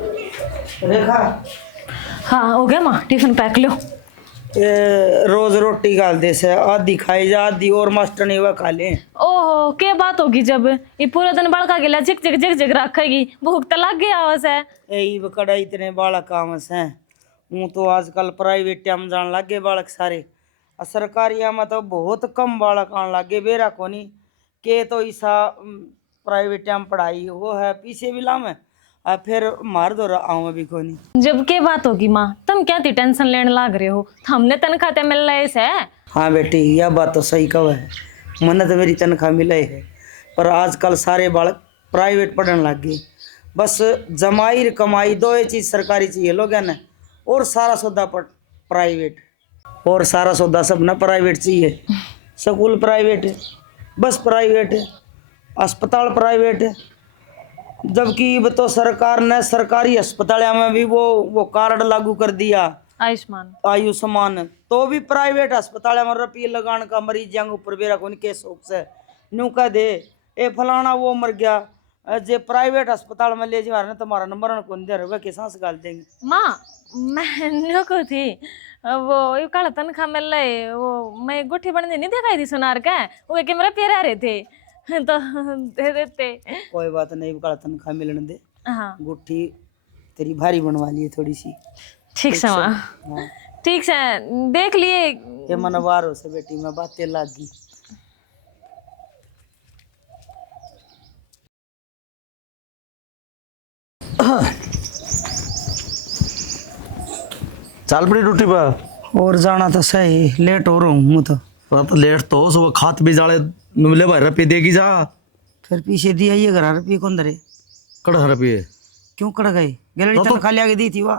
रेखा, हाँ हो गया माँ, टिफिन पैक लो। ये रोज रोटी गाल दे से, आधी खाई जा आधी और मास्टर ने वह खा ले। ओहो क्या बात होगी जब ये पूरा दिन बड़का गिला झिक झिक झिक झिक रखेगी, भूख तो लग गया वैसे। यही बकड़ा इतने बालक कामस हैं। हूँ तो आजकल प्राइवेट में जान लग गए बालक सारे, और सरकारी में तो बहुत कम बालक आने लग गए। बेरा कोनी के तो ऐसा प्राइवेट में पढ़ाई वो है पीछे भी लाम है, और फिर मार दो आऊँ भी कोनी। जब क्या बात होगी माँ, तुम क्या थी टेंशन लेने लग रहे हो, हमने तनख्वाह मिल रहे से। हाँ बेटी, यह बात तो सही कहो है। मन तो मेरी तनख्वाह मिले है, पर आजकल सारे बालक प्राइवेट पढ़ने लग गए। बस जमाई और कमाई दो ही चीज़ सरकारी चाहिए लोग है ना, और सारा सौदा प्राइवेट, और सारा सौदा सब ना प्राइवेट चाहिए। स्कूल प्राइवेट है, बस प्राइवेट है, अस्पताल प्राइवेट है। जबकि अब तो सरकार ने सरकारी अस्पताल में भी वो कार्ड लागू कर दिया, आयुष्मान, तो भी प्राइवेट अस्पताल में रुपये लगाने का मरीज जंग ऊपर बेरा को के शौक से न्यू कह दे ए फलाना वो मर गया, जे प्राइवेट अस्पताल में ले जा तुम्हारा नंबर कौन दे रहे के सांस गाल देंगे। माँ मैं को थी वो ये काला तनख्वाह मिल रहे, वो मैं गुट्ठी बनने नहीं दिखाई थी सुनार का, वो कि मेरे पैर आ रहे थे तो दे देते। कोई बात नहीं, काला तनख्वाह मिलने दे। हाँ गुट्ठी तेरी भारी बनवा ली है थोड़ी सी। ठीक से माँ, हाँ ठीक से देख लिए। ये मनवारो से बेटी में बातें लागी। चाल पड़ी ड्यूटी पर। और जाना तो सही, लेट हो रहा हूँ तो लेट तो हो, सुबह खात भी जाले मिले भाई रुपये देगी जा। फिर पीछे दिया ये घर रुपये कौन दरे कड़ रुपये क्यों कड़ गई गैलरी तो तनख्वाह लिया के दी थी वाह।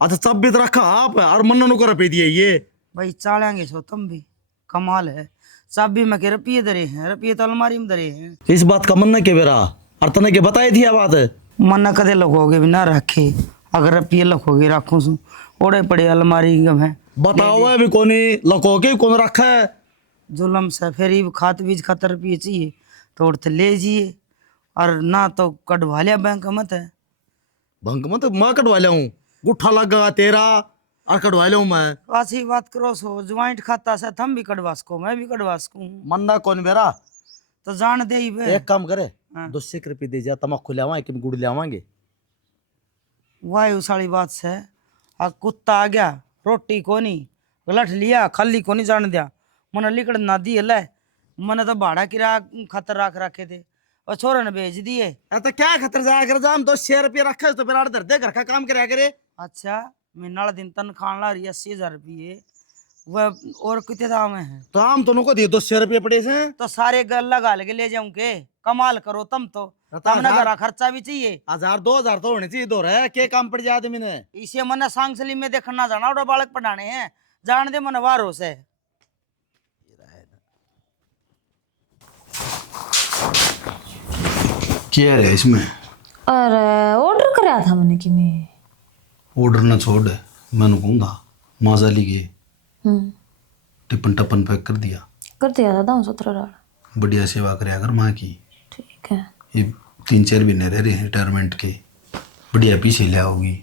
अच्छा सब भी तो रखा आप और मन्ना को रुपये दिए ये भाई चालेंगे सो तुम भी, कमाल है। सब भी मैं के रुपये दरे हैं, रुपये तो अलमारी में दरे हैं। इस बात का मन्ना के बेरा और तने के बताई थी बात। मन्ना कदे लगोगे भी ना रखे, अगर रुपये लखोगे रखो सू ओड़े पड़े अलमारी में। बताओ है भी कोनी लको के कौन रखा है जुलम से फिर ही खात बीज खातर रुपये चाहिए तो उड़ते ले जाइए, और ना तो कटवा लिया बैंक मत है। भंग मत मैं कटवा लिया हूँ, गुट्ठा लगा तेरा और कटवा लिया हूँ मैं। ऐसी बात करो सो, ज्वाइंट खाता से थम भी कटवा सको, मैं भी कटवा सकूँ। मन्ना कौन बेरा तो जान दे ही बे। एक काम करे हाँ। 200 रुपये दे जा, तमाकू ले आवा कि गुड़ ले आवांगे। वायु सारी बात से आ कुत्ता आ गया रोटी कोनी लठ लिया खाली कोनी जान दिया, मन लिकड़ ना दी है। मैंने तो भाड़ा किराया खतर रख रखे थे और छोरा ने भेज दिए। तो क्या खतर जाया कर जा, हम 200 रुपये रखे तो फिर दर दे घर का काम कराया करे। अच्छा महीना दिन तनख्वाह ला रही 80,000 रुपये, वह और कितने दाम है तो हम दोनों को दिए 200 रुपये पड़े से। तो सारे गल लगा के ले जाऊं के, कमाल करो तुम तो। तुमने घर खर्चा भी चाहिए, 1000-2000 तो होने चाहिए दो रहे के काम पड़ जाए आदमी ने। इसे मैंने सांगसली में देखना जाना और बालक पढ़ाने हैं, जान दे मन वारो से। क्या है इसमें? अरे ऑर्डर कराया था मैंने कि मैं ऑर्डर ना छोड़, मैंने कहूँगा माजा ली गए टिपन टपन पैक कर दिया था दाम 17 डाल। बढ़िया सेवा कराया कर माँ की। ठीक है, ये 3-4 महीने रह रहे हैं रिटायरमेंट के, बढ़िया पीछे ले आओगी।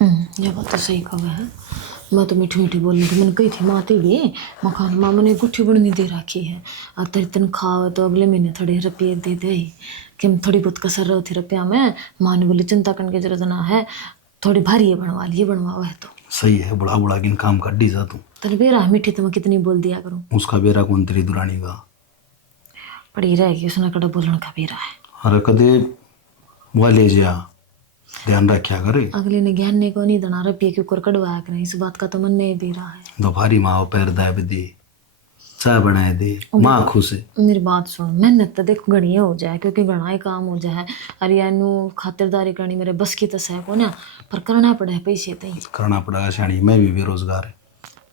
ये बात तो सही कहा है। मैं तो मीठी मीठी बोलने की मैंने कही थी माँ तेरी मकान माँ मैंने गुट्ठी बुढ़नी दे रखी है, और तेरी तनख्वाह तो अगले महीने थोड़े रुपये दे दे कि हम थोड़ी बहुत कसर रही थी रुपया में। माँ ने बोली चिंता करने की जरूरत ना है, थोड़ी भारी है बनवा लिए, बनवाओ है तो सही है, बुढ़ा बुढ़ा किन काम कर दी जा तू। तेरे बेरा मीठी तो मैं कितनी बोल दिया करूँ, उसका बेरा कौन तेरी दुरानी का पड़ी रहेगी, उसने कड़ा बोलने का बेरा है। अरे कदे वह ले जा, ध्यान रखा करे। अगले ने ज्ञान ने को नहीं देना रुपये के ऊपर कड़वाया करें, इस बात का तो मन नहीं दे रहा है। दोपहरी माँ पैर दाब दे, चाय बनाए दे, माँ खुश है। मेरी बात सुन, मेहनत तो देखो घनी हो जाए क्योंकि घना ही काम हो जाए, अरे यानू खातिरदारी करनी मेरे बस की तो सह को ना, पर करना पड़े पैसे तो करना पड़ेगा शानी। मैं भी बेरोजगार है।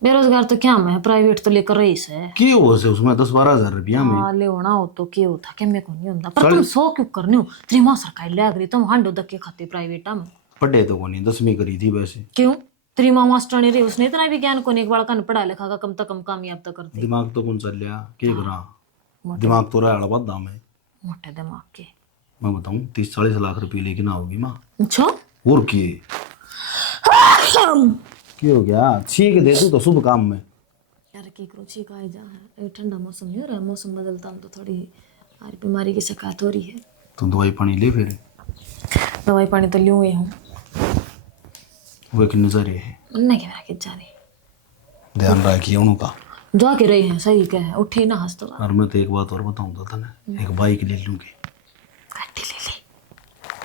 बेरोजगार तो क्या मैं प्राइवेट तो लेकर रही है की हो से उसमें 10-12 हजार रुपया में हाँ ले होना हो तो क्या होता क्या मैं को नहीं होता, पर तुम 100 क्यों करने हो, तेरी माँ सरकारी ले गई तुम हांडो धक्के खाते प्राइवेटा में। पढ़े तो को नहीं, 10वीं करी थी वैसे। क्यों तेरी माँ मास्टर नहीं रही, उसने इतना भी ज्ञान को नहीं, एक बार कन पढ़ा लिखा का कम तो कम कामयाब तो करते। दिमाग तो कौन चल लिया के करा, दिमाग तो रहा बड़ा दाम है। मोटे दिमाग के मैं बताऊं 30-40 लाख रुपए लेके ना आओगी माँ। अच्छा और किए क्या हो गया, छींक दे तू तो शुभ काम में। यार की करो छी का जा है, ये ठंडा मौसम नहीं हो रहा है, मौसम बदलता तो थोड़ी यार बीमारी की शिकायत हो रही है। तो दवाई पानी ले फिर। दवाई पानी तो लूँ ही हूँ। वो एक नजरिए है, उनने क्या रखे जा रही ध्यान रखिए उनका। जाके रहे हैं, सही कह है, उठे ना हंस तो और मैं तो एक बात और बताऊंगा तने, एक बाइक ले लूंगी गाड़ी ले ले।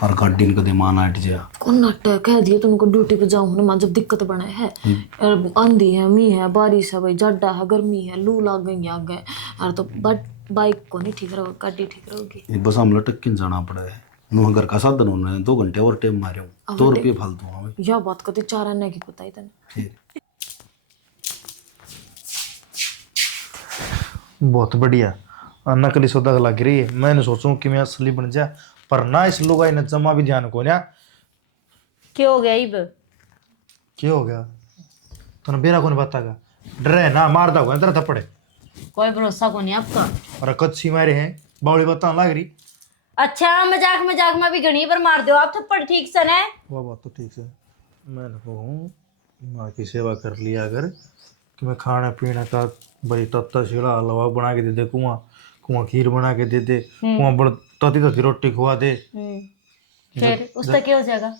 और गाड़ी में कदे मान हट जा। कौन नाटक कह दिया तुमको, ड्यूटी पे जाऊँ ना मां, जब दिक्कत बने है, आंधी है, मी है, बारिश है, भाई जाडा है, गर्मी है, लू लग गई आगे यार, तो बट बाइक को नहीं ठीक रहोगी, गाड़ी ठीक रहोगी। ये बस हम लटक के जाना पड़ा है, नुआ घर का साधन होना है, 2 घंटे और टाइम मारे हूँ, 2 रुपये फालतू हमें। यह बात कती चार आने की पता ही तने। फिर बहुत बढ़िया। नकली सौदा लग रही है, मैंने सोचूं कि मैं असली बन जा, पर ना इस लुगाई ने जमा भी ध्यान को ना। क्या हो गया इब? क्या हो गया तूने बेरा कौन बतागा, डरे ना मारता होगा तेरा थप्पड़े। कोई भरोसा को नहीं आपका। और कच्ची मारे हैं बावली बताने लग रही। अच्छा मजाक मजाक में भी घनी पर मार दो आप थप्पड़, ठीक से ने? वो बात तो ठीक है, मैंने कहूँ माँ की सेवा कर लिया अगर कि मैं खाने पीने का भाई तत्ता छिड़ा हलवा बना के दे दे, कुआं कुआं खीर बना के दे दे, कुआं बड़ तती तती रोटी खुआ दे। फिर उसका क्या हो जाएगा?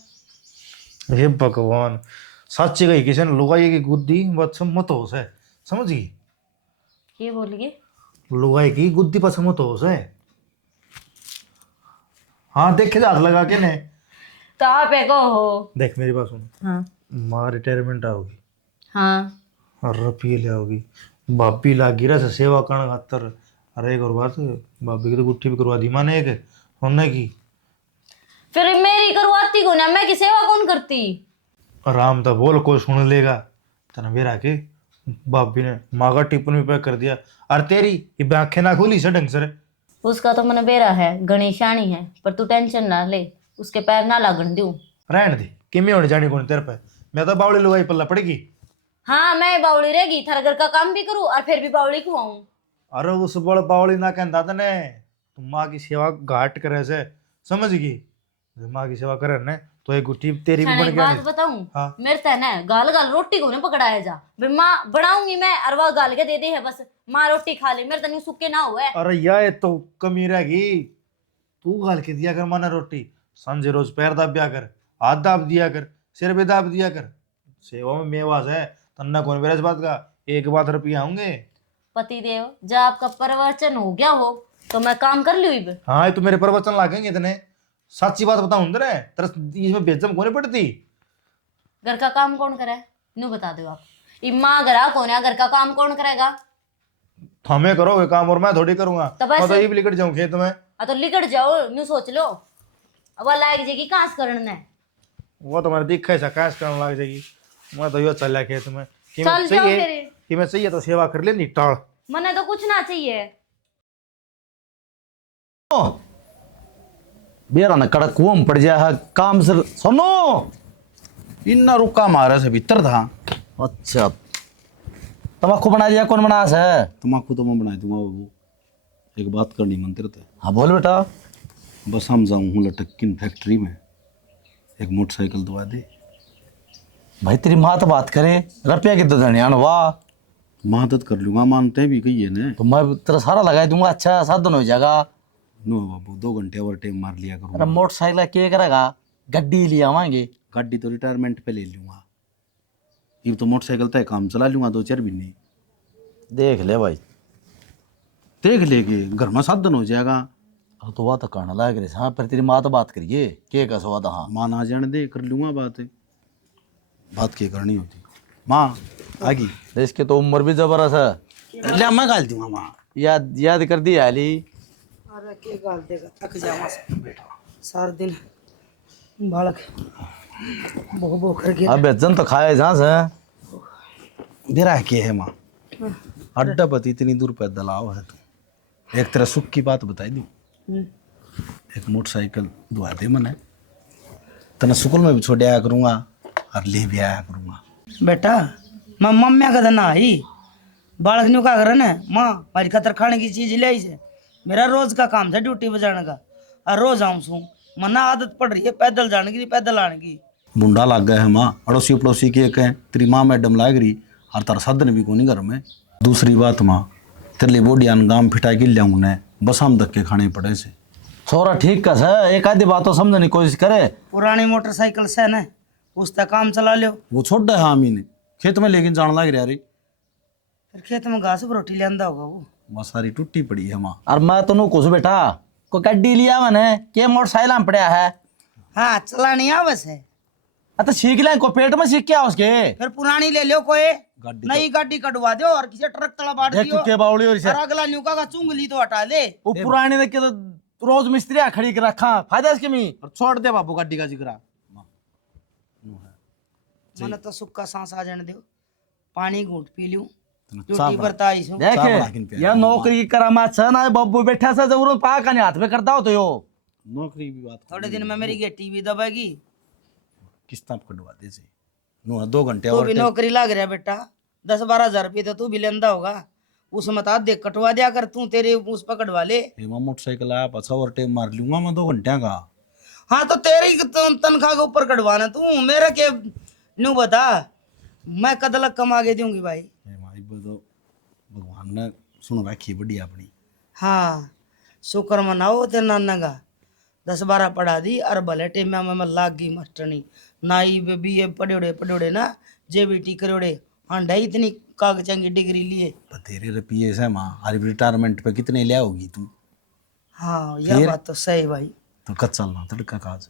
हे भगवान, सच्ची गई किसी ने लुगाई की गुद्दी बस मत हो से, समझ गई? ये बोलिए। लुगाई की गुद्दी पर मत हो से। हाँ देख के हाथ लगा के ने। तो आप एक हो। देख मेरी बात सुन, हाँ माँ रिटायरमेंट आओगी हाँ और रुपये ले आओगी, भाभी लागी रहा से सेवा करने खातर। अरे एक और बात, भाभी की तो गुट्ठी भी करवा दी माँ ने एक होने की। फिर मेरी करवाती को ना, मैं की सेवा कौन करती? आराम था बोल, कोई सुन लेगा तना बेरा के। भाभी ने माँ का टिफिन भी पैक कर दिया, और तेरी ये आंखें ना खोली से ढंग से। उसका तो मन बेरा है, गणेशानी है, पर तू टेंशन ना ले, उसके पैर ना लागण दूं। रहने दे कि मैं होने जानी कौन तेरे पे, मैं तो बावली लुगाई पल्ला पड़ेगी। हाँ मैं बावली रहेगी, थारा घर का काम भी करूँ और फिर भी बावली खुआऊं। अरे उस बड़ बावली ना कहता तने, तुम माँ की सेवा घाट करे से, समझ गई? माँ की सेवा करे ने तो एक गुट्ठी तेरी भी थाने बन एक गया। बात बताऊं, हाँ। मेरे से ना गाल गाल रोटी को ना पकड़ाया जा, भाई माँ बनाऊंगी मैं और वह गाल के दे दे है, बस माँ रोटी खा ले, मेरे तनी सुक्के ना हुए। अरे यार तो कमी रहेगी, तू गाल के दिया कर माना रोटी, संजय रोज पैर दाब दिया कर, हाथ दाब दिया कर, सिर भी दाब दिया कर। सेवा में मेवास है, तन्ना कौन मेरा इस बात का, एक बात रुपया होंगे। पति देव जब आपका प्रवचन हो गया हो तो मैं काम कर लूँ इब। हाँ ये तो मेरे प्रवचन लागेंगे इतने, सच्ची बात बताऊं तेरे तरस इसमें बेइज्जत कौन पड़ती। घर का काम कौन करे नू बता दो आप। इम्मा घरा कौन है, घर का काम कौन करेगा? हमें करोगे काम और मैं थोड़ी करूंगा, तो बस- मैं तो ये भी लिकट जाऊं खेत में। तो लिकट जाओ, नू सोच लो अब लायक जेगी कांस करने। वो तो मैंने दिखा ऐसा कैश करने लग जाएगी, मैं तो यो चल खेत में कि मैं चल जाओ चाहिए फिर। कि मैं चाहिए तो सेवा कर ले टाल। मने तो कुछ ना चाहिए। बेरा न कड़क कुआं पड़ जा है काम से सुनो, इन्ना रुका मारा से भीतर था। अच्छा तम्बाकू बना दिया, कौन बना है? तम्बाकू तो मैं बना दूंगा बाबू, एक बात करनी मन तेरे ते। हाँ बोल बेटा। बस हम जाऊँ हूँ लटक किन फैक्ट्री में, एक मोटरसाइकिल दवा दे। भाई तेरी माँ तो बात करे, रुपया की तो धनियान वाह, मदद कर लूंगा, मानते भी कही है ने। तो मैं तेरा सारा लगा दूंगा, अच्छा साधन हो जाएगा। नो बाबू 2 घंटे और टाइम मार लिया अरे करूँगा। मोटरसाइकिल क्या करेगा, गड्डी ले आवाएंगे। गाड़ी तो रिटायरमेंट पे ले लूँगा, ये तो मोटरसाइकिल तय काम चला लूँगा 2-4 महीने। देख ले भाई, देख लेके घर में साधन हो जाएगा। अब तो बात करना लग रही। हाँ पर तेरी माँ तो बात करिए के का स्वाद। हाँ माँ आ जाने दे, कर लूँगा बात, बात क्या करनी होती। माँ आगी इसकी तो उम्र भी जबरदस्त है, ले मैं गाल दूंगा माँ। याद याद कर दी हाली। अरे के गाल देगा, थक जावा सारा दिन बालक भो भो करके। अब बेचन तो खाए जहाँ से। मेरा के है माँ, अड्डा पति इतनी दूर पैदल आओ है तू। एक तरह सुख की बात बताई दूँ, एक मोटरसाइकिल दुआ दे मने, तना स्कूल में भी छोड़ आया करूँगा और ले भी आया करूँगा। बेटा मैं मम्मी का ना आई बालक न्यू का करे ना, माँ हमारी खतर खाने की चीज ले आई से, मेरा रोज का काम था ड्यूटी बजाने का। और रोज आऊं सू मना आदत पड़ रही है पैदल जाने की पैदल आने की। मुंडा लग गया है माँ, अड़ोसी पड़ोसी के कहें तेरी माँ मैडम लाग रही और तार साधन भी को नहीं घर में। दूसरी बात माँ, तेरे लिए बोडियान गाम फिटा के लियाऊं ने बस हम धक्के खाने पड़े से। छोरा ठीक कस है, एक आधी बात तो समझने की कोशिश करे। पुरानी मोटरसाइकिल से न उस तक काम चला लो। वो छोड़ है हामी ने खेत में लेकिन जान लग रहा रे। फिर खेत में घास रोटी लियांदा होगा वो। बस सारी टूटी पड़ी है माँ। और मैं तो कुछ बेटा को गड्डी लिया मैंने के मोटरसाइकिल में पड़ा है। हाँ चलानी आवस है। तो सीख ले को पेट में सीख क्या उसके। फिर पुरानी ले लो कोई गाड़ी नई गाड़ी कटवा दो और किसी ट्रक तला बांट देख दियो तू के बावली और और अगला न्यूका का चुंगली तो हटा ले। वो पुराने देख के तो रोज मिस्त्री खड़ी कर रखा फायदा इसके में। और छोड़ दे बापू गाड़ी का जिक्र। मन तो सुक्का सांस आ जाने दो पानी घूट पी लूं चाप ड्यूटी पर ताई सू। देख ये नौकरी की करामात छ ना बब्बू बैठा सा जरूर पा का हाथ में करता हो तो यो नौकरी भी बात थोड़े दिन में मेरी गेटी भी दबेगी। किस्ता कटवा दे से 2 घंटे तू और भी नौकरी लाग रहा बेटा 10-12 हजार रुपये तो तू भी लेंदा होगा उसमें तो देख कटवा दिया कर तू तेरे उस पर कटवा ले। मैं मोटरसाइकिल आया पछा और टाइम मार लूंगा मैं 2 घंटे का। हाँ तो तेरी तनख्वाह के ऊपर कटवाना तू मेरे के न्यू बता मैं कदलक कमा के दूंगी भाई। भाई तो भगवान ने सुन रखी बड़ी अपनी। हाँ शुक्र मनाओ ते नाना का 10-12 पढ़ा दी और भले टेम में मैं लाग गई मास्टरनी नाई BA पढ़ोड़े ना JBT करोड़े हाँ ढाई इतनी कागजां की डिग्री लिए। तेरे रुपये से माँ अरे रिटायरमेंट पे कितने लिया होगी तू। हाँ यह बात तो सही भाई। तो कद चलना तड़का काज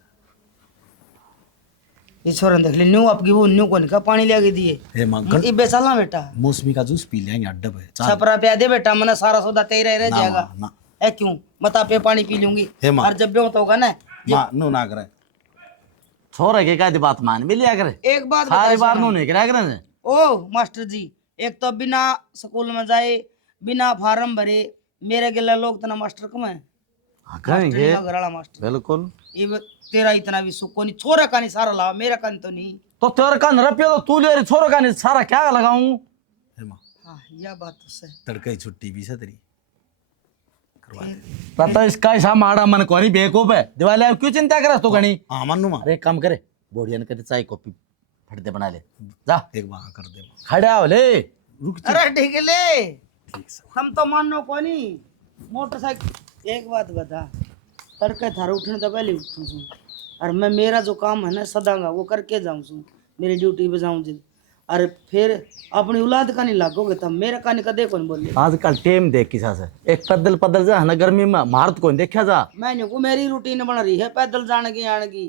ये छोरा देख ले न्यू आपकी वो न्यू कौन का पानी ले के दिए हे माँ ये बेचाला बेटा मौसमी का जूस पी लेंगे अड्डा पे छपरा पे दे बेटा मैंने सारा सौदा तेरा रह जाएगा। ना है क्यों मता पे पानी पी लूंगी हे माँ। और जब भी होता होगा ना माँ नो ना करे छोरा के का बात मान भी लिया करे एक बात सारी बता बार सुनो। नो नहीं करा करे। ओ मास्टर जी एक तो बिना स्कूल में जाए बिना फार्म भरे मेरे गिला लोग तना मास्टर कम है कहेंगे घर वाला मास्टर बिल्कुल। ये तेरा इतना भी सुख को नहीं छोरा का नहीं सारा लाओ मेरा का तो नहीं। तो तेरे का रुपया तो तू ले रही छोरा का नहीं सारा क्या लगाऊं। हे माँ हाँ यह बात तो सही। तड़का ही छुट्टी भी से तेरी करवा दे। पता इसका ऐसा माड़ा मन को नहीं बेवकूफ है दिवाली अब क्यों चिंता करे तू गणी। हाँ मानू माँ अरे एक काम करे बोडिया ने कहते चाय कॉपी फटते बना ले जा एक बार कर दे माँ। खड़ा हो ले। अरे ठीक ले ठीक से हम तो मानो को नहीं मोटरसाइकिल। एक बात बता तड़के थारा उठने तो पहले उठूँ सू और मैं मेरा जो काम है ना सदांगा वो करके जाऊँ सू मेरी ड्यूटी पे जाऊँ जी अरे फिर अपनी औलाद का नहीं लागोगे तब मेरा का नहीं कदे कौन बोले। आजकल टेम देख किसा से एक पैदल पैदल जा है ना गर्मी में मारत कौन देखा जा। मैंने को मेरी रूटीन बन रही है पैदल जाने की आने की।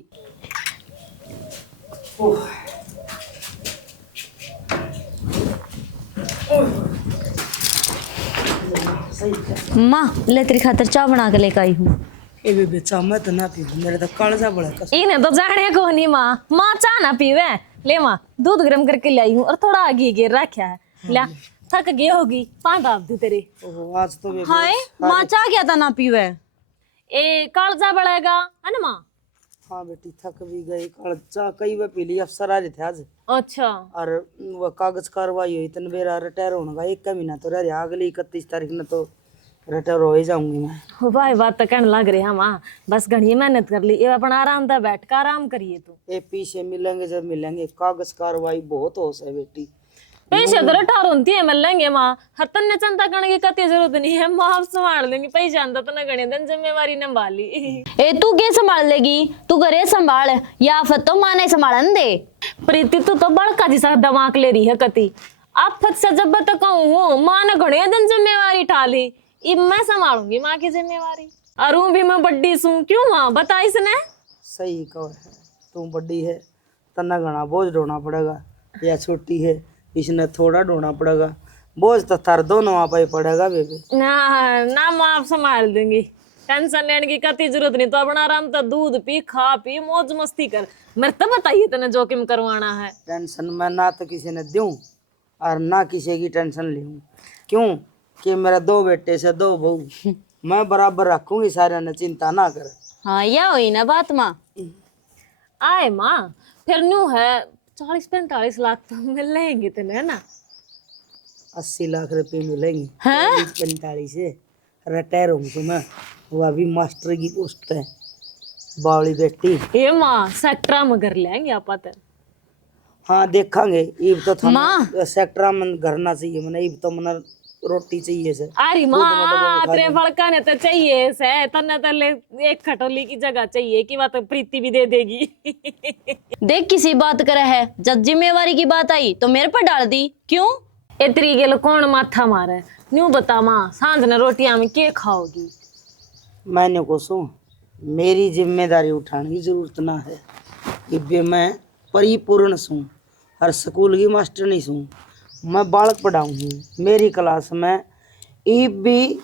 माँ ले तेरी खातिर चाय बना के लेकर आई हूँ। ए बेबे चा मैं तो ना पी मेरे तो कालजा बड़ा कस। इन्हें तो जाने को नहीं माँ चाह ना पीवे। ले माँ दूध गर्म करके लाई हूँ और थोड़ा घी गिर रखा है ला थक गई होगी पान डाल दी तेरी। ओहो आज तो बेबे हाय माँ चाह क्या था ना पीवे। ए कालजा बढ़ेगा है ना माँ। हाँ बेटी थक भी गई कालजा कई बार पी ली अफसर आ रहे थे आज अच्छा और वो कागज कार्रवाई हुई तन मेरा रिटायर होने का 1 महीना तो रह गया अगली 31 तारीख में तो रिटायर हो ही जाऊंगी मैं। भाई बात तो कहने लग रही है माँ बस घनी मेहनत कर ली ये अपना आराम था बैठ कर आराम करिए तू। ये पीछे मिलेंगे जब मिलेंगे कागज कार्रवाई बहुत होश है बेटी। पैसे तो रिटायर होती है मिल लेंगे माँ हर तन्ने चिंता करने की कती जरूरत नहीं है माँ आप संभाल लेंगे पैसे आंदा तो ना गणे दिन जिम्मेवारी संभाली। ए तू क्या संभाल लेगी तू घरे संभाल या फिर तो माँ नहीं संभालन दे। प्रीति तू तो बड़का जिसा दिमाग ले रही है कती आफत से जब तक कहूँ माँ ने घड़े दिन जिम्मेवारी ठाली अब मैं संभालूंगी माँ की जिम्मेवारी और भी मैं बड्डी सू क्यों माँ बता इसने। सही कहो है तू बड़ी है तना घना बोझ ढोना पड़ेगा या छोटी है इसने थोड़ा ढोना पड़ेगा बोझ तो थार दोनों आप ही पड़ेगा बेबी। ना माँ आप संभाल दूंगी टेंशन लेने की कती जरूरत नहीं तो अपना आराम तो दूध पी खा पी मौज मस्ती कर मेरे तो बताइए तेने जोखिम करवाना है। टेंशन मैं ना तो किसी ने दूं और ना किसी की टेंशन लूं क्यों कि मेरा 2 बेटे से 2 बहू मैं बराबर रखूंगी सारे ने चिंता ना कर। हाँ यह हुई ना बात माँ। आए माँ फिर न्यू है 40-45 लाख तो मिल लेंगे तेने है ना। 80 लाख रुपए मिलेंगे हैं? 45 से रिटायर हूँ तो मैं वो अभी मास्टर की पोस्ट है, बावली बेटी। ए माँ सेक्टरा में कर लेंगे आप हाँ देखांगे। ईब तो था माँ। सेक्टर में घर ना चाहिए मने, ईब तो मने रोटी चाहिए से। अरे माँ तेरे फड़का ने तो चाहिए से तन्ने तले एक खटोली की जगह चाहिए कि बात प्रीति भी दे देगी। देख किसी बात करे है, जब जिम्मेवारी की बात आई तो मेरे पर डाल दी, क्यों? इतरी गेलो कौन माथा मारे न्यू बता माँ, सांझ ने रोटियां में के खाओगी? मैंने को सो मेरी जिम्मेदारी उठाने की जरूरत ना है कि बे मैं परिपूर्ण सूँ, हर स्कूल की मास्टर नहीं सूँ, मैं बालक पढ़ाऊँ हूँ। मेरी क्लास में ईब भी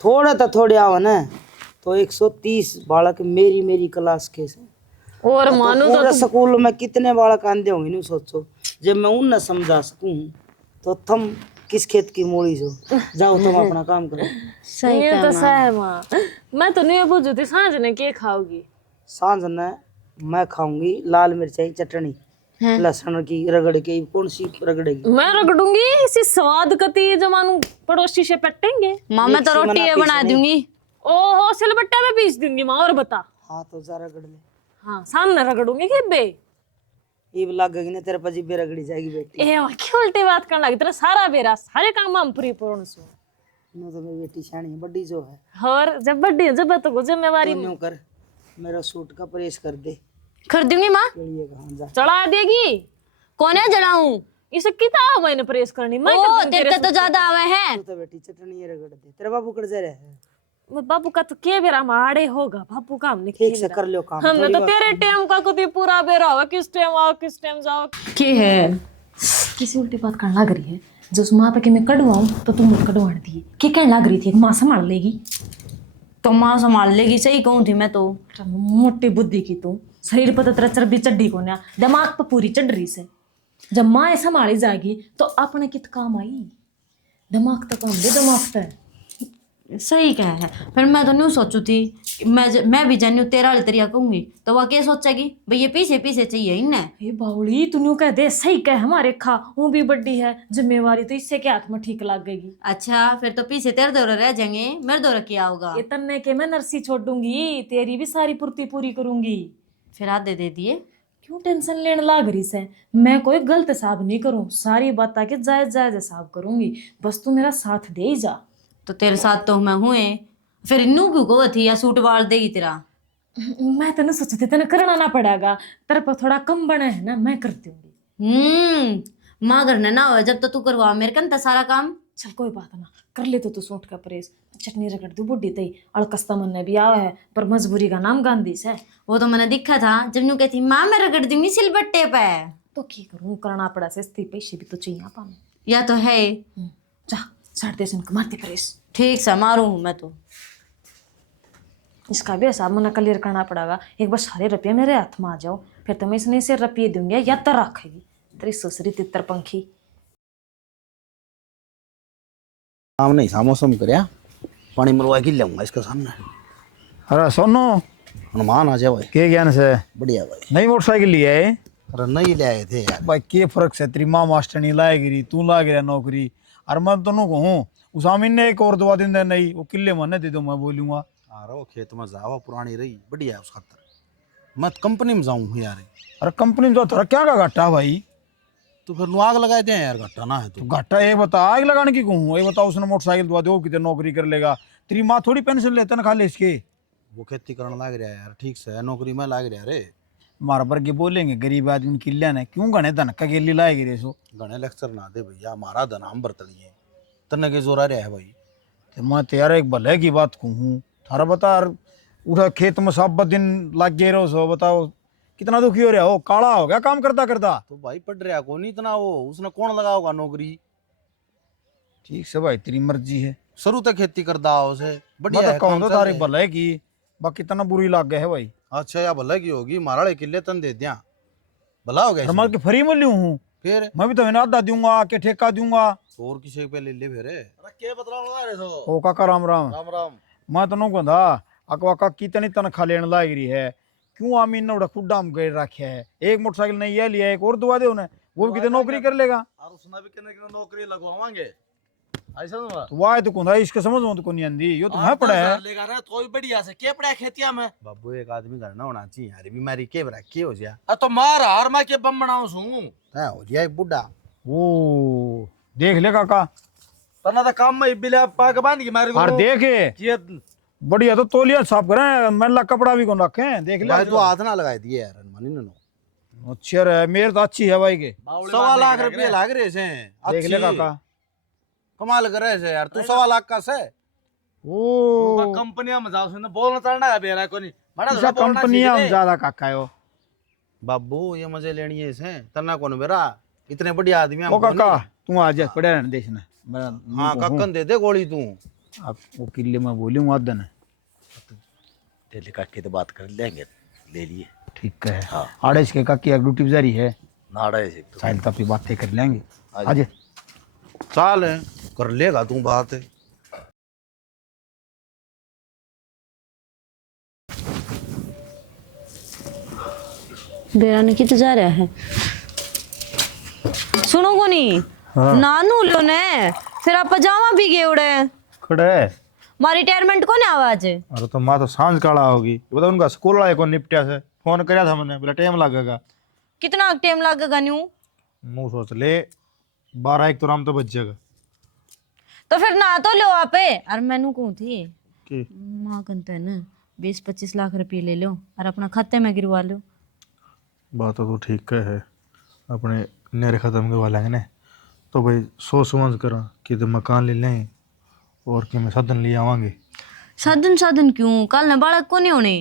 थोड़ा तो थोड़े आवन है तो 130 बालक मेरी क्लास के से। और तो मानो पूरे स्कूल में कितने बालक आंदे होंगे नहीं सोचो। जब मैं उन समझा सकूं तो तुम किस खेत की मूड़ी हो, जाओ तुम अपना काम करो। सही ये कहा तो माँ। सही माँ। मैं तो नहीं पूछू थी सांझ ने के खाओगी? सांझ ने मैं खाऊंगी लाल मिर्चाई चटनी, लहसुन की रगड़ के। कौन सी रगड़ेगी? मैं रगड़ूंगी इसी स्वाद कती जमानू पड़ोसी से पटेंगे। माँ मैं तो मिक्सी रोटी बना बना पीसनी। दूंगी। ओहो सिलबट्टा में पीस दूंगी माँ। और बता। हाँ तो जा रगड़ ले। हाँ सामने रगड़ूंगी कि बे? ईब लगेगी ना तेरे पजी बे रगड़ी जाएगी बेटी। ए क्यों उल्टी बात करने लगी? तेरा सारा बेरा सारे काम हम परिपूर्ण सो। नो तो मेरी बेटी शानी है, बड़ी जो है। और जब बड्डी जब तो जिम्मेवारी तो न्यू कर, मेरा सूट का प्रेस कर दे। कर दूंगी माँ। चलिएगा हाँ जा। चढ़ा देगी। कौन है जलाऊं? इसे कितना मैंने प्रेस करनी मैं ओ कर दूंगी तेरे का तो ज्यादा आवे है। तू तो बेटी चटनी रगड़ दे, तेरा बाबू कर जा रहा है। बाबू का तो के बेरा माड़े होगा बाबू काम नहीं ठीक से कर लो काम। हमने तो तेरे टाइम का कुछ पूरा बेरा होगा, किस टाइम आओ किस टाइम जाओ। के है किसी उल्टी बात करने लग रही है। जो उस माँ पे कि मैं कड़वाऊं तो तुम मुझे कड़वाण दी के कहने लग रही थी माँ संभाल लेगी। तो माँ संभाल लेगी, सही कहूँ थी मैं तो। मोटी बुद्धि की तू, शरीर पर तो तेरा चर्बी चड्डी को ना, दिमाग पर पूरी चढ़ रही से। जब माँ ऐसा संभाली जाएगी तो अपने कित काम आई? दिमाग तो काम दे दिमाग पे। सही कहा है। फिर मैं तो नहीं सोचू थी मैं भी जानी हूँ तेरा वाली तरिया कहूंगी तो वह क्या सोचेगी भाई ये पीछे पीछे चाहिए इन्हें। ये बावली तू कह दे सही कह, हमारे खा वो भी बड्डी है, जिम्मेवारी तो इससे के हाथ में ठीक लग गई। अच्छा फिर तो पीछे तेरे दौरे रह जाएंगे, मेरे दौरे क्या होगा? ये तन्ने के मैं नर्सी छोड़ दूंगी, तेरी भी सारी पूर्ति पूरी करूंगी। फिर आधे दे दिए। क्यों टेंशन लेने लाग रही से? मैं कोई गलत हिसाब नहीं करूं, सारी बात आके जायज जायज हिसाब करूंगी, बस तू मेरा साथ दे ही जा। तो तेरे साथ तो मैं हुए, फिर इन्नू क्यों को थी या सूट वाल देगी तेरा? मैं तेने सोचती तेने करना ना पड़ेगा, तेरे पर थोड़ा कम बना है ना, मैं कर दूंगी। माँ घर ने ना हो जब तो तू करवा मेरे कन था सारा काम। चल कोई बात ना, कर ले तो तू सूट का प्रेस, चटनी रगड़ दू बुढ़ी तई अड़कस्ता मन ने भी आवा है, पर मजबूरी का नाम गांधी से। वो तो मैंने दिखा था जब नू कहती माँ मैं रगड़ दूंगी सिलबट्टे पे। तो की करूं, करना पड़ा से, स्त्री पैसे भी तो चाहिए पाने। या तो है। जा साढ़े 10 इनको मारती प्रेस। ठीक से मारू हूँ मैं तो। इसका भी हिसाब मना क्लियर करना पड़ेगा। एक बार सारे रुपये मेरे हाथ में आ जाओ, फिर तो मैं इसने से रुपये दूंगी या तो रखेगी तेरी ससुरी तितर पंखी। काम नहीं सा मौसम करया पानी मरवा के लाऊंगा इसके सामने। अरे सोनो हनुमान आ जाए भाई। के ज्ञान से बढ़िया भाई। नई मोटरसाइकिल ली है अरे नहीं ले आए थे यार। भाई के फर्क से तेरी माँ मास्टर नहीं लाएगी तू ला गिरा नौकरी। और मैं दोनों को हूँ उस आमीन ने एक और दवा दिन दे नहीं वो किले मन दे दो मैं बोलूंगा। अरे वो खेत में जावा पुरानी रही बढ़िया है उस खातर। मैं कंपनी में जाऊँ यार। अरे कंपनी में जाओ तेरा क्या का घाटा भाई? तो फिर नु आग लगा दे यार, घाटा ना है तो तो। घाटा ये बता आग लगाने की कहूँ, ये बता उसने मोटरसाइकिल दवा दो कितने नौकरी कर लेगा? तेरी माँ थोड़ी पेंशन लेते ना खा ले इसके। वो खेती करने लग रहा है यार, ठीक से है, नौकरी में लग रहा रे। मार बर के बोलेंगे गरीब आदमी किले ने क्यों गणे धन का गेली लाएगी रे सो। घने लेक्चर ना दे भैया, हमारा धन हम बरतलिए तन्ने के जोरा रहा है भाई। तो मैं तेरा एक भले की बात कहूँ थारा बता यार, उठा खेत में सब दिन लग गए रहो सो बताओ कितना दुखी हो रहा हो, काला हो गया काम करता करता। तो भाई पढ़ रहा को नहीं इतना, वो उसने कौन लगा होगा नौकरी। ठीक से भाई तेरी मर्जी है, शुरू तक खेती करता हो उसे बढ़िया मैं है, तो कहूँ काम तो चल तारी रहा है। भले की बाकी इतना बुरी लग गया है भाई। अच्छा या भला की होगी, मारा किले तन दे दिया भला हो गया और मैं के फ्री में लियो हूँ, फिर मैं भी तो इन्हें आधा दूंगा के ठेका दूंगा। और किसी पे ले ले फिर के बतला रे सो। ओ काका राम राम। राम राम। मैं तो नो कहता अकवा का कितनी तनख्वाह लेने लाग रही है, क्यों आमीन ने उड़ा खुड्डा में गए रखे है। एक मोटरसाइकिल नहीं ये लिया, एक और दुआ दे उन्हें, वो भी कितने नौकरी कर लेगा। और उसने भी कितने नौकरी लगवावांगे। ऐसा हुआ वाह तो कौन इसके समझ में तो कौन नहीं आंदी यो तो मैं पड़ा है लेगा रे तो बढ़िया से के पड़ा खेतिया में बाबू एक आदमी घर ना होना चाहिए यार बीमारी के बरा के हो जा आ तो मार हार मैं के बम बनाऊं सू हां हो जाए बुड्ढा ओ देख ले काका तना तो काम में बिले पाक बांध के मार और देखे ये बढ़िया तो तौलिया साफ करें मैला कपड़ा भी कौन रखे देख ले भाई तो हाथ ना लगाए दिए यार मानी ना अच्छा है मेरे तो अच्छी है भाई के 1.25 लाख रुपए लाग रहे से देख ले काका कमाल कर रहे से यार तू 1.25 लाख का से ओ कंपनियां में जाओ सुन बोलना चढ़ना है बेरा कोनी बड़ा ऐसा कंपनियां में ज्यादा काका है वो बाबू ये मजे लेनी है इसे तना कौन बेरा इतने बढ़िया आदमी ओ काका तू आ जा पड़े रहने देखना हाँ कक्कन दे दे गोली तू अब वो किले में बोलूँ आदन है तेरे काके तो बात कर लेंगे ले लिए ठीक है आड़े के काकी एक ड्यूटी जारी है नाड़ा है तो साइल तब बातें कर लेंगे आज चाल कर लेगा तू बात बेरा ने कित जा रहा है सुनो को नहीं नानू लो ने फिर आप पजामा भी गए उड़े खड़े मारी रिटायरमेंट को ना आवाज अरे तो माँ तो सांझ काला होगी बता उनका स्कूल वाले को निपटा से फोन कराया था मैंने बोला टाइम लगेगा कितना टाइम लगेगा न्यू मुँह सोच ले 12-1 तो राम तो बच जाएगा तो फिर ना तो लो आप और मैनू कहूँ थी कि माँ कहते है ना 20-25 लाख रुपये ले लो और अपना खाते में गिरवा लो बात तो ठीक है अपने नेरे खत्म करवा लेंगे ना तो भाई सोच समझ कर कि तो मकान ले लें और कि मैं साधन ले आवांगे साधन साधन क्यों कल न बालक को नहीं होने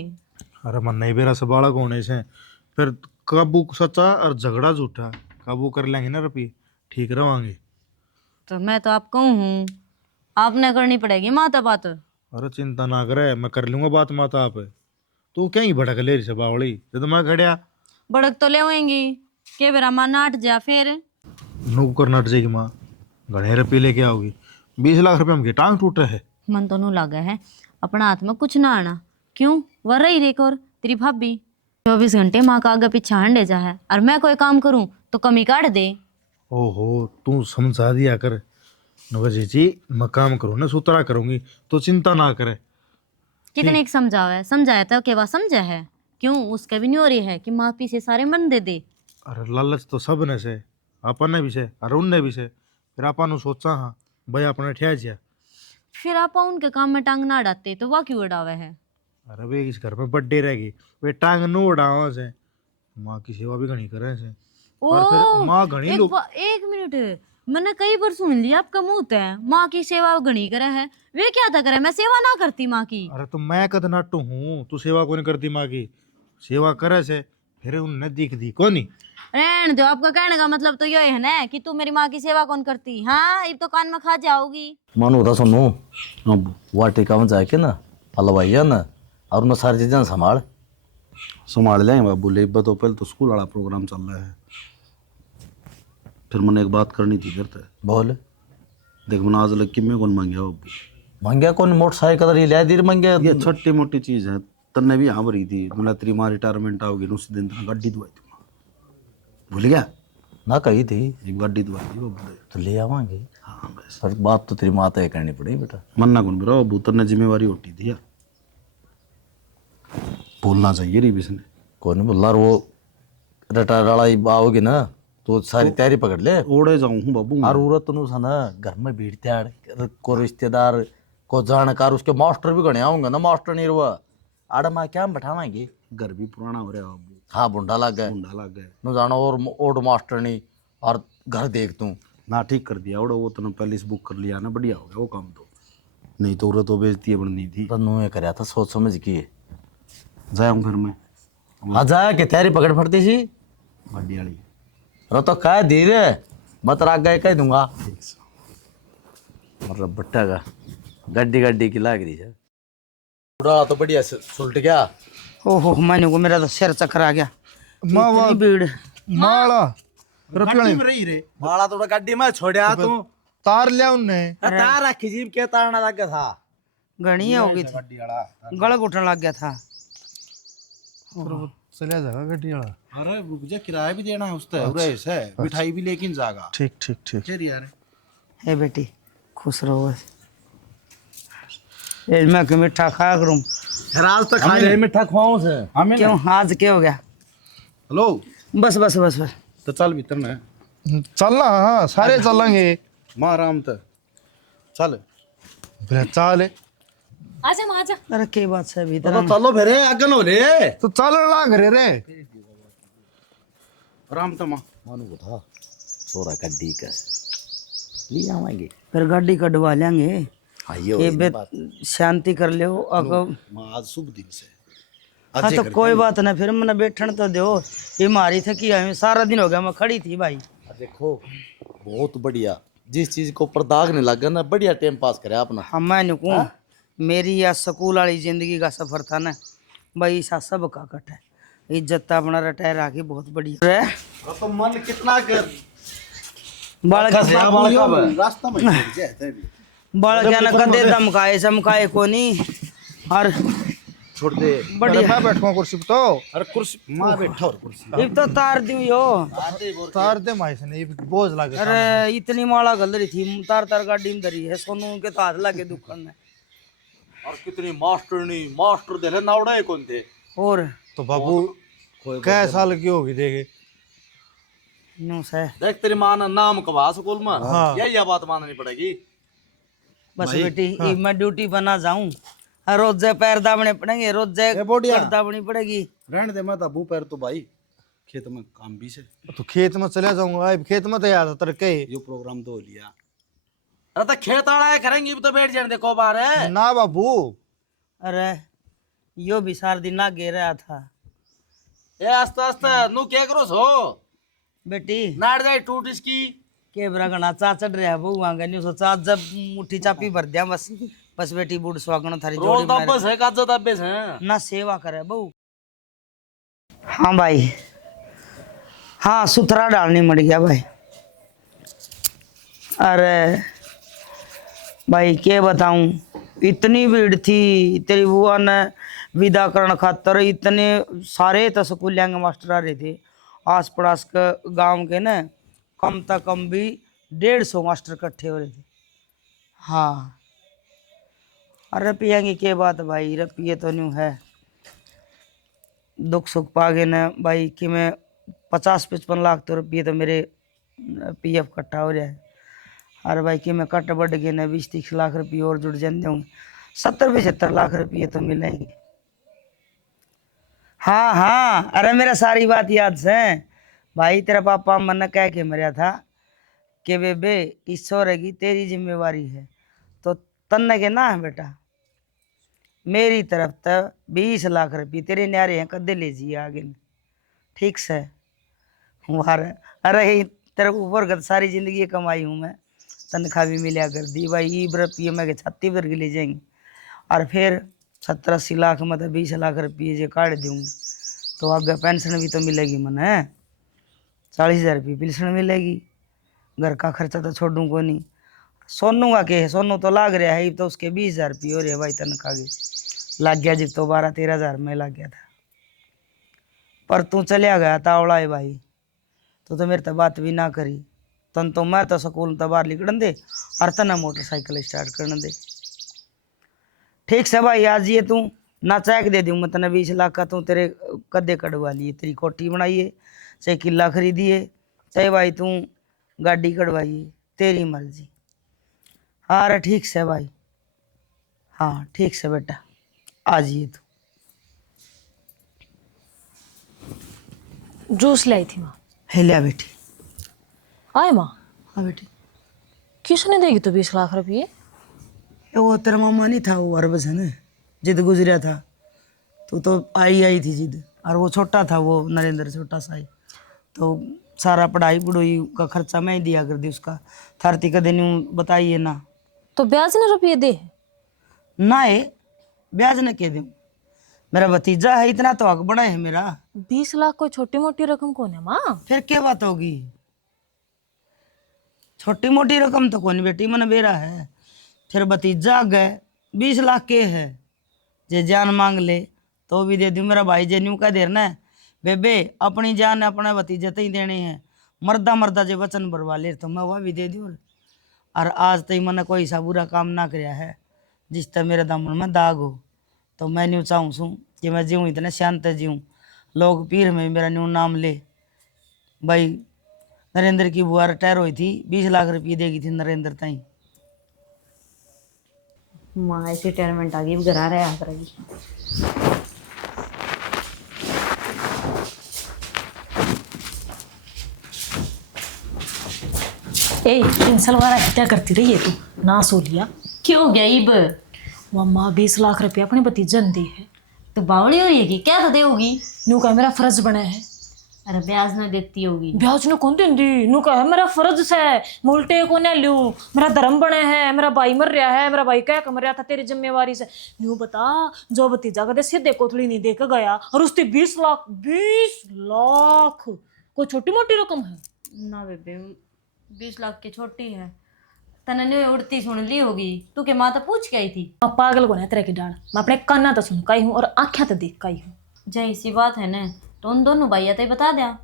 अरे मन नहीं बेरा से बालक होने से फिर काबू सच्चा और झगड़ा झूठा काबू कर लेंगे ना रुपये ठीक रवांगे तो मैं तो आप कहूँ हूँ आपने करनी पड़ेगी माता बात अरे चिंता ना करे मैं कर लूंगा बात माता आप तू क्या ही भड़क ले रही से बावड़ी तो मैं खड़िया बड़क तो ले आएंगी के बेरा माँ नाट जा फिर नौकर नट जाएगी माँ घने रुपये लेके आओगी 20 लाख रुपये हमके टांग टूटे है मन तो नू लगा है अपना हाथ में कुछ ना आना क्यों वर रही रेख और तेरी भाभी 24 घंटे माँ का आगे पीछे हंडे जा है और मैं कोई काम करूं तो कमी काट दे ओहो तू समझा दिया कर नगर जी मैं काम करूँ ना सुतरा करूंगी तो चिंता ना करे कितने एक समझावा है समझाया तो के बाद समझा है क्यों उसका भी नहीं हो रही है कि माँ पीछे सारे मन दे दे अरे लालच तो सब ने से अपन ने भी से और उनने भी से फिर अपन सोचा हाँ भाई अपने ठिया जा फिर आप उनके काम में टांग ना अड़ाते तो वह क्यों अड़ावे है अरे वे इस घर में बर्थडे रहेगी वे टांग नो उड़ावा से माँ की सेवा भी घनी करे से और फिर माँ घनी लोग एक मिनट मैंने कई बार सुन लिया आपका मुंह है माँ की सेवा घनी करे है वे क्या था करे मैं सेवा ना करती माँ की अरे तो मैं कद नाटू हूँ तू सेवा कौन करती माँ की सेवा करे से फिर उनने दिख दी कोनी रहने दो आपका कहने का मतलब तो ये है ना कि तू मेरी माँ की सेवा कौन करती हाँ अब तो कान में खा जाओगी मानो होता सुनो अब वाटिका में जाके ना हलवाइया ना और उन्हें सारी चीज़ें संभाल लेंगे बाबू ले तो पहले तो स्कूल वाला प्रोग्राम चल रहा है फिर मैंने एक बात करनी थी करते बोल देख मैंने आज लग कि मैं कौन मांगे बाबू मांगे कौन मोटरसाइकिल ले दी मांगे ये छोटी मोटी चीज़ है तन्ने भी यहाँ भरी थी मैंने तेरी माँ रिटायरमेंट आओगी उस दिन गड्डी दुआई थी भूल गया ना कही थी एक गड्डी दुआई थी वो तो ले आवांगे हाँ बस पर बात तो तेरी माँ तय करनी पड़ेगी बेटा मन्ना कौन मेरा बाबू तन्ने जिम्मेवारी होती थी यार बोलना चाहिए री बिसने कौन बोला वो रिटायर वाला आओगी ना तो सारी तैयारी पकड़ ले ओढ़े जाऊँ हूँ बाबू और औरत तो ना घर में भीड़ त्याड़ को रिश्तेदार को जानकार उसके मास्टर भी गणे आऊंगा ना मास्टर नहीं रुआ आड़ा माँ क्या बैठावाएंगे घर भी पुराना हो रहा है बाबू हाँ बुंडा लग गए न जानो और ओड मास्टर नहीं और घर देख तू ना ठीक कर दिया ओडो वो तूने पहले से बुक कर लिया ना बढ़िया हो गया वो काम तो नहीं तो औरत तो बेइज्जती बननी थी तो नु कराया था सोच समझ के जाऊँ घर में हाँ जाया के तैयारी पकड़ फड़ती सी बड्डी वाली अरे तो कह धीरे मत राग गए कह दूंगा मतलब बट्टा का गड्डी गड्डी की लाग रही है पूरा तो बढ़िया सुलट गया ओहो मैंने को मेरा तो सिर चक्कर आ गया इतनी भीड़ माला माला तो गड्डी में छोड़ा तू तार लिया उनने तार रखी जीप के तारना लग गया था घनी हो गई थी गलत उठने लग गया था चलिया जाएगा गड्डी वाला अरे रुक जा किराया भी देना है उससे मिठाई भी लेकिन जाएगा ठीक ठीक ठीक यार हे बेटी खुश रहो। ये मैं क्यों मीठा खाया करूं? आज तक खा रहे मिठा खुआऊं से हमें क्यों आज क्या हो गया? हेलो बस बस बस बस तो चल भीतर में चलना, हाँ सारे चलेंगे। मां आराम ते चल चाल आजा माँ आजा। अरे के बात है भीतर तो चलो फिर अगन हो रे तो चल ना घरे रे। आराम ते मां मानू को था छोरा गड्डी का ले आवाएंगे। फिर गाड़ी कटवा लेंगे। हाँ ये ये होई बे बात। शांति कर लियो अगर मां आज शुभ दिन से हाँ तो कोई बात ना, फिर मैंने बैठन तो दो। ये मारी थकी आई सारा दिन हो गया, मैं खड़ी थी भाई। देखो बहुत बढ़िया, जिस चीज को ऊपर दाग नहीं लगा ना बढ़िया टाइम पास करे अपना। हाँ मैं नहीं कहूँ, मेरी या स्कूल वाली जिंदगी का सफर था ना भाई, सा सब का कट है। इज्जत अपना रिटायर आके बहुत बढ़िया है। तो मन कितना कर बालक रास्ता में बालक क्या ना कदे धमकाए चमकाए को नहीं। और छोड़ दे। बढ़िया मैं बैठूंगा कुर्सी पे तो। अरे कुर्सी मां बैठा और कुर्सी अब तो तार दूं यो। तार दे माई से नहीं बोझ लगे। अरे इतनी माला गल रही थी, तार तार गाड़ी में धरी है। सोनू के तो हाथ लगे दुकान में। और कितनी मास्टर दे रहे नावड़े कौन थे। और तो बाबू कै साल की होगी देखे। नो से देख तेरी माँ ना नाम कवा स्कूल में। हाँ। यही बात माननी पड़ेगी। बस बेटी अब मैं ड्यूटी पर ना जाऊं, रोज पैर दाबने पड़ेंगे, रोज दाबनी पड़ेगी। रहने दे, मैं तो पैर तो भाई खेत में काम भी से तो खेत में चले जाऊंगा। अब खेत में तो याद तरके यो प्रोग्राम तो हो लिया। अरे तो खेत आड़ा करेंगे तो बैठ जाने देखो बार है ना बाबू। अरे यो भी सार दिन ना गे रहा था ये आस्ते आस्ते नु क्या करो सो बेटी। नाड़ जाए टूट इसकी के ब्रगना चा चढ़ रहा है बहु आंगे न्यू सोचा जब मुट्ठी चापी भर दिया बस। बस बेटी बूढ़ स्वागण थारी जोड़ी रोज बना दब्बस है काजो दब्बस है ना सेवा करे बहु। हाँ भाई, हाँ सुथरा डालनी मर गया भाई। अरे भाई क्या बताऊं, इतनी भीड़ थी तेरी बुआ ने विदा करने खातर। इतने सारे तो स्कूलिया के मास्टर आ रहे थे आस पड़ास के गांव के ना, कम से कम भी 150 मास्टर इकट्ठे हो रहे थे। हाँ अरे पियेंगे क्या बात भाई, रपिए तो न्यू है। दुख सुख पागे न भाई कि मैं 50-55 लाख तो रुपये तो मेरे PF इकट्ठा हो जाए। अरे भाई कि मैं कट बढ़ गए न 20-30 लाख रुपये और जुड़ जाते होंगे, 70-75 लाख रुपये तो मिलेंगे। हाँ हाँ अरे मेरा सारी बात याद से भाई। तेरा पापा मन कह के मरा था कि बेबे ईश्वर की तेरी जिम्मेवारी है, तो तन्ने के ना है बेटा, मेरी तरफ तो 20 लाख रुपये तेरे न्यारे हैं, कदे ले जिए आगे। ठीक से अरे तेरे ऊपर का सारी जिंदगी कमाई हूँ मैं, तनख्वाह भी मिला कर दी भाई। ईब रुपये मैं छाती भर के ले जाएंगे और फिर 70-80 लाख में तो 20 लाख रुपये जो काट दूँगी तो आगे पेंशन भी तो मिलेगी मैंने, 40,000 रुपये पेंशन मिलेगी। घर का खर्चा तो छोड़ूँ को नहीं। सोनू का क्या है, सोनू तो लाग रहा है तो उसके 20,000 रुपये हो रहे भाई तनख्वाह के। लग गया जब तो 12-13 हज़ार में लग गया था। पर तू चलिया गया तावड़ा है भाई, तो मेरे तो बात भी ना करी। तन तो मैं तो स्कूल तो बाहर निकलन दे और तना मोटरसाइकिल स्टार्ट करने दे। ठीक से भाई आज ये तू ना चेक दे दूँ मैं तने 20 लाख का, तू तेरे कदे कटवा लिए, तेरी कोठी बनाइए, चाहे किला खरीदिए, चाहे भाई तू गाड़ी कटवाइए, तेरी मर्जी। हाँ अरे ठीक से भाई, हाँ ठीक से बेटा आ जाइए तू। जूस लाई थी माँ। है लिया बेटी। आए माँ, हाँ बेटी। किसने देगी तो 20 लाख रुपये? ये वो तेरा मामा नहीं था वो अरबस है ना, जिद गुजरा था तो आई थी जिद। और वो छोटा था वो नरेंद्र, छोटा सा ही, तो सारा पढ़ाई पढ़ाई का खर्चा मैं ही दिया कर दी उसका। थारती का दिन बताइए ना, तो ब्याज ने रुपये दे ना है ब्याज न कह दूँ, मेरा भतीजा है, इतना तो हक बड़ा है मेरा। 20 लाख कोई छोटी मोटी रकम कौन है माँ? फिर क्या बात होगी, छोटी मोटी रकम तो कौन बेटी मन बेरा है। फिर भतीजा गए 20 लाख के है, जे जान मांग ले तो भी दे दूँ। मेरा भाई जे न्यू कह देर ना बेबे अपनी जान अपने भतीजे तो ही देने हैं, मर्दा मर्दा जे वचन बरवा ले तो मैं वह भी दे दूँ। और आज तक मैंने कोई सा बुरा काम ना कराया है जिस तक मेरे दामन में दाग हो। तो मैं न्यू चाहूँ सूँ कि मैं जीऊँ इतने शांत जीऊँ, लोग पीर में मेरा न्यू नाम ले। भाई नरेंद्र की बुआ रिटायर हुई थी, 20 लाख रुपये देगी थी नरेंद्र ताई। माँ ऐसी रिटायरमेंट आ गई, अब घर आ रहा है करेगी। ए इन सलवार क्या करती रही है तू? ना सो लिया क्यों हो गया इब? मम्मा 20 लाख रुपया अपने भतीजे ने दी है। तो बावड़ी हो रही है कि क्या तो दे होगी? न्यू का मेरा फर्ज बना है। अरे ब्याज ना देती होगी। ब्याज ने कौन देंदी? न्यू का मेरा फर्ज से मुल्टे को ना लू, मेरा धर्म बने है, मेरा भाई मर रहा है, मेरा भाई क्या मर रहा था तेरी जिम्मेवारी से। न्यू बता जो भतीजा कदे सीधे कोथड़ी नहीं देकर गया और उसकी 20 लाख 20 लाख कोई छोटी मोटी रकम है ना बेबे, 20 लाख की छोटी है। तने ने उड़ती सुन ली होगी, तू के माँ तो पूछ के आई थी। मैं पागल को ना तेरे की डाल, मैं अपने काना तो सुन काई हूँ और आँखें तो देख काई हूँ। जय सी बात है ना, तो उन दोनों भैया तो बता दिया।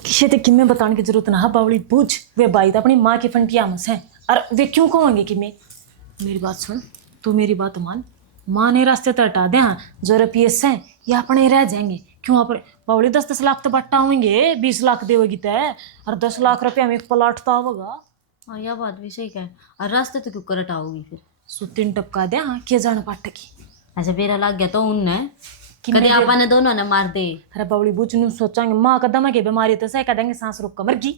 किसी ते किमें बताने की जरूरत ना है बावली पूछ। वे भाई तो अपनी माँ की फंटिया मस है और वे क्यों कहोगे कि मैं। मेरी बात सुन, तू मेरी बात मान, माँ ने रास्ते तो हटा दे। हाँ जो रुपये से ये अपने रह जाएंगे। क्यों अपने बावली 10-10 लाख तो बट्टा होंगे, 20 लाख देगी तय और 10 लाख रुपया में एक प्लाट तो होगा। हाँ यह बात भी सही कहे। और रास्ते तो क्यों कर हटाओगी फिर? सुतिन टपका दे। हाँ के जान पाट की अच्छा बेरा लग गया तो उनने कभी आपा ने दोनों ने मार दे। अरे बावली बूझ नू सोचांगे माँ कदम की बीमारी तो सह कह देंगे सांस रोक कर मर गई।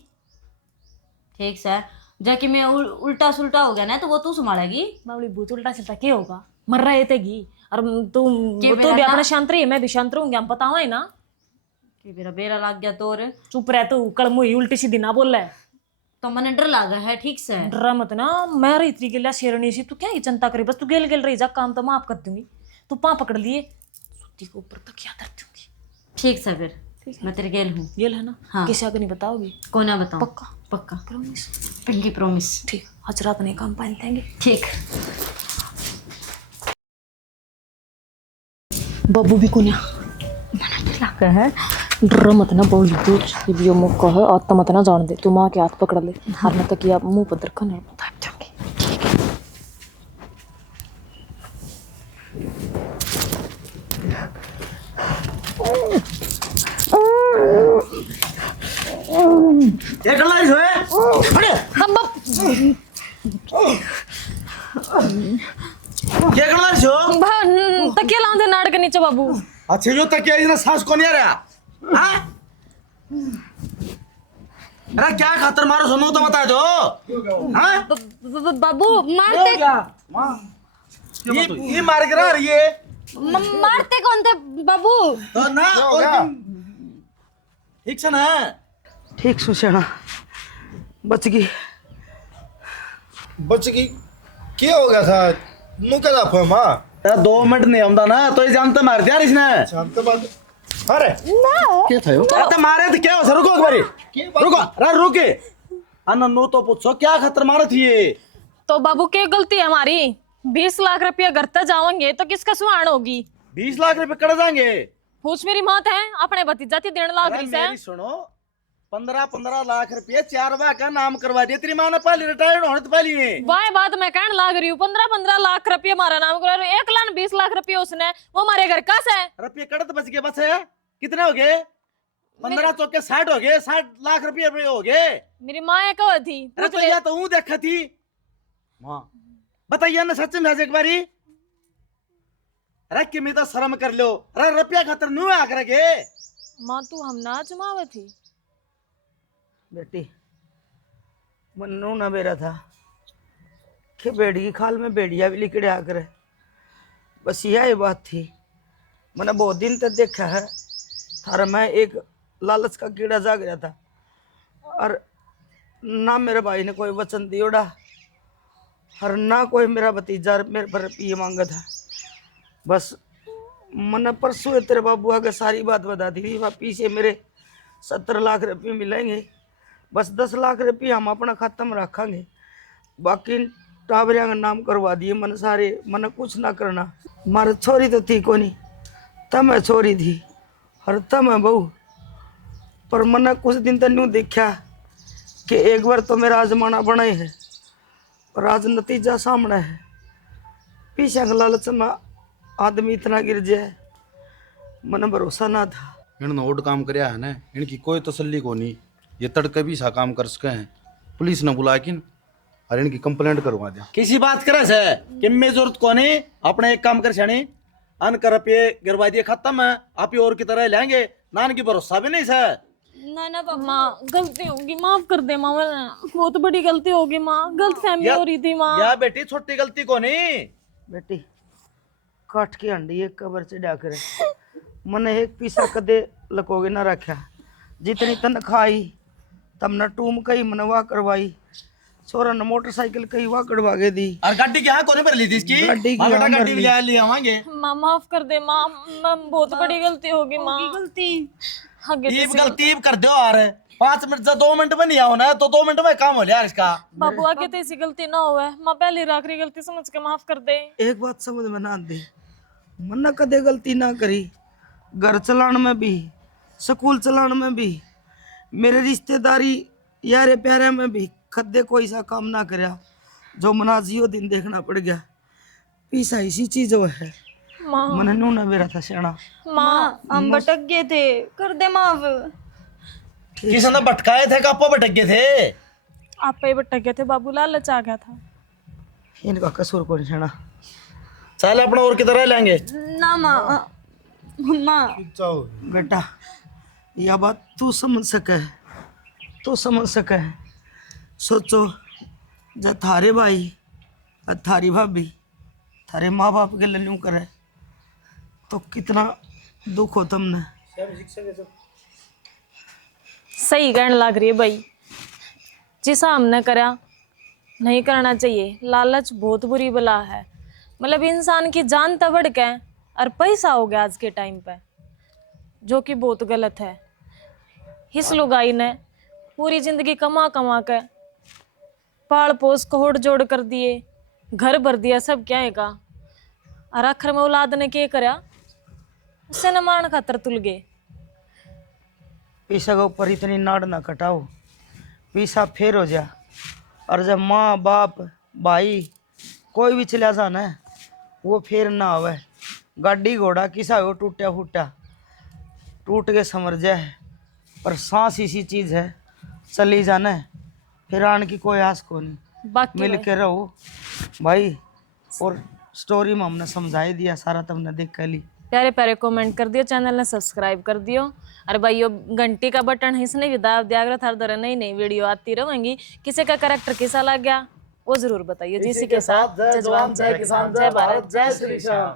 ठीक से जाके मैं उल्टा सुल्टा हो गया ना तो वो तू संभालेगी। बावली बूझ उल्टा सीधा क्या होगा, मर रहे थे और तू के तो भी अपना शांत रही, मैं भी शांत रहूंगी। हम पता है ना कि मेरा बेरा लग गया तो और चुप रह तू, कड़मुई उल्टी सीधी ना बोल रहा है। तो मैंने डर लगा है। ठीक से डरा मत ना, मैं रही तरी गिला शेरनी सी, तू क्या ही चिंता करी, बस तू गेल गेल रही जा, काम तो माफ कर दूंगी। तू पाँ पकड़ लिए सुती के ऊपर तो क्या कर दूंगी। ठीक से फिर मैं तेरे गेल हूँ। गेल है ना? हाँ। किसी आगे नहीं बताओगी? कौन है बताओ? पक्का पक्का प्रॉमिस? Pinky promise. ठीक, आज रात नहीं काम पानी देंगे। ठीक। बाबू भी कुनिया लगा है डर मत ना बोली पूछ, ये मौका है आज तो मत ना जान दे। तू माँ के हाथ पकड़ ले और मैं तो किया मुंह पर रखा नहीं बता दूंगी। ये कर लाई है हम क्या कर लाई छो? तकिया लाऊं नाड़ के नीचे बाबू। अच्छा यो तकिया इतना सांस को नहीं आ रहा? हाँ? अरे क्या खातर मारो सुनो तो बता दो। हाँ? बाबू मारते ये मार के रहा ये मारते कौन थे बाबू? तो ना और ठीक से ना ठीक सुशेना बच गई। बच की क्या हो गया था? नु क्या था फो मां? 2 मिनट नहीं आਉਂਦਾ ना तो ये जानते मार दिया इसने। शांत बात। अरे क्या था यो? तो मारे तो क्या हो? रुको एक बारी, रुको अरे रुके अन्ना नो तो पूछो क्या खतर मारे थी ये? तो बाबू क्या गलती है हमारी? 20 लाख रुपया घर तक जाओगे तो किसका सुहान होगी? 20 लाख रुपए कट जाएंगे। पूछ मेरी मात है अपने भतीजा थी देने लाग अरे रही से। मेरी सुनो 15-15 लाख रुपए 4 बार का नाम करवा दिया तेरी माँ ने पहले रिटायर्ड होने तो पहले ही। वाह बात मैं कहने लाग रही हूँ 15-15 लाख रुपया हमारा नाम करा रही हूँ। 1,20 लाख रुपया उसने वो हमारे घर का है। रुपये कड़त बच गए बस है। कितने हो गए? 15 चौके 60 हो गए, 60 लाख रुपये हो गए। मेरी माँ कहो थी अरे तो या तो हूँ देखा थी माँ बताइए ना सच में आज एक बारी। अरे कि मैं तो शर्म कर लो। अरे रुपया खातर न्यू आकर के माँ तू हम ना जमावे थी बेटी मन्नू ना बेरा था कि बेड़ी की खाल में बेड़िया भी लिकड़े आकर है। बस यह बात थी। मैंने बहुत दिन तक देखा है थारा मैं एक लालच का कीड़ा जाग रहा था और ना मेरे भाई ने कोई वचन दियोड़ा और ना कोई मेरा भतीजा मेरे पर रुपये मांगा था। बस मैंने परसों तेरे बाबू आगे सारी बात बता दी थी। वापिस से मेरे 70 लाख रुपये मिलेंगे। बस 10 लाख रुपये हम अपना खाता में रखेंगे, बाकी टाबरिया का नाम करवा दिए। मन सारे मन कुछ ना करना। मारे छोरी तो थी को नहीं, तब मैं छोरी थी और तब मैं बहू। पर मन कुछ दिन तक न्यू देखा कि एक बार तो मेरा आजमाना बना ही है। पर आज नतीजा सामने है। पीछे का लालच में आदमी इतना गिर जाए, मन भरोसा ना था। इन्होंने ओड काम करया है ना, इनकी कोई तसल्ली को नहीं। ये तड़के भी सा काम कर सके हैं, पुलिस ने बुला के और इनकी कंप्लेंट करवा दिया। किसी बात करे से कि मैं जरूरत को नहीं, अपने एक काम कर छानी अन कर पे गिरवा दिए खत्म है। आप ही और की तरह लेंगे, नान की भरोसा भी नहीं सर। ना ना पापा, माँ गलती होगी, माफ कर दे माँ, बहुत बड़ी गलती होगी माँ, गलत फहमी हो रही थी माँ। या बेटी छोटी गलती को नहीं। बेटी काट की हंडी एक कबर चढ़ा करे, मैंने एक पीसा कदे लकोगे ना रखा। जितनी तनख्वाह आई तमने टूम कही मन वाह करवाई, छोरा ने मोटरसाइकिल कही वाह करवा के दी। और गाड़ी की हाँ कोने पर ली थी इसकी? गाड़ी की हाँ बेटा, हाँ गाड़ी भर भी ले आवांगे। माँ माफ कर दे माँ, बहुत बड़ी गलती होगी माँ। गलती आगे ईब गलती कर दो यार। 5 मिनट से 2 मिनट में नहीं आओ ना तो 2 मिनट में काम हो लिया यार इसका। बाबू आगे तो ऐसी गलती ना हो, माँ पहली आखिरी गलती समझ के माफ कर दे। एक बात समझ में ना आती, मन कदे गलती ना करी, घर चलाने में भी, स्कूल चलाने में भी, मेरे रिश्तेदारी यारे प्यारे में भी कदे कोई सा काम ना करया जो मना जियो दिन देखना पड़ गया। पीसा इसी चीज है, माँ मन नू ना मेरा था सियाना। माँ हम भटक गए थे, कर दे माफ। किसने भटकाए थे? कापो भटक गए थे? आप पे भटक गए थे बाबू, लालच आ गया था। इनका कसूर कौन सियाना। चल अपना और की तरह लेंगे। ना माँ, माँ बेटा यह बात तू समझ सके, तू समझ सके। सोचो जब थारे भाई और थारी भाभी थारे माँ बाप के लिए यूं करे तो कितना दुख हो तुमने। सही कहने लग रही है भाई, जिसा हमने करा नहीं करना चाहिए। लालच बहुत बुरी बला है, मतलब इंसान की जान तब बढ़ के और पैसा हो गया आज के टाइम पे, जो कि बहुत गलत है। इस लुगाई ने पूरी जिंदगी कमा कमा के पाल पोस कोहड़ जोड़ कर दिए, घर भर दिया सब क्या है का, और आखिर में औलाद ने क्या करा, उससे न मारने खातर तुल गए। पैसा के ऊपर इतनी नाड़ ना कटाओ, पैसा फेर हो जा। और जब माँ बाप भाई कोई भी चला जाना है वो फेर ना आवे। गाड़ी घोड़ा किसा हो टूटा फूटा टूट के समर जाए, पर सांस इसी चीज है, चली जाना है फिर आने की कोई आस को नहीं। बाकी मिल के रहो भाई। और स्टोरी में हमने समझा ही दिया सारा, तुमने देख कर ली। प्यारे प्यारे कमेंट कर दियो, चैनल ने सब्सक्राइब कर दियो। अरे भाई यो घंटी का बटन इसने भी दाब दिया, अगर हर तरह नई नई वीडियो आती रहेंगी। किसी का कैरेक्टर कैसा लग गया वो जरूर बताइए। जिसी के साथ जय जवान जय किसान जय भारत जय श्री राम।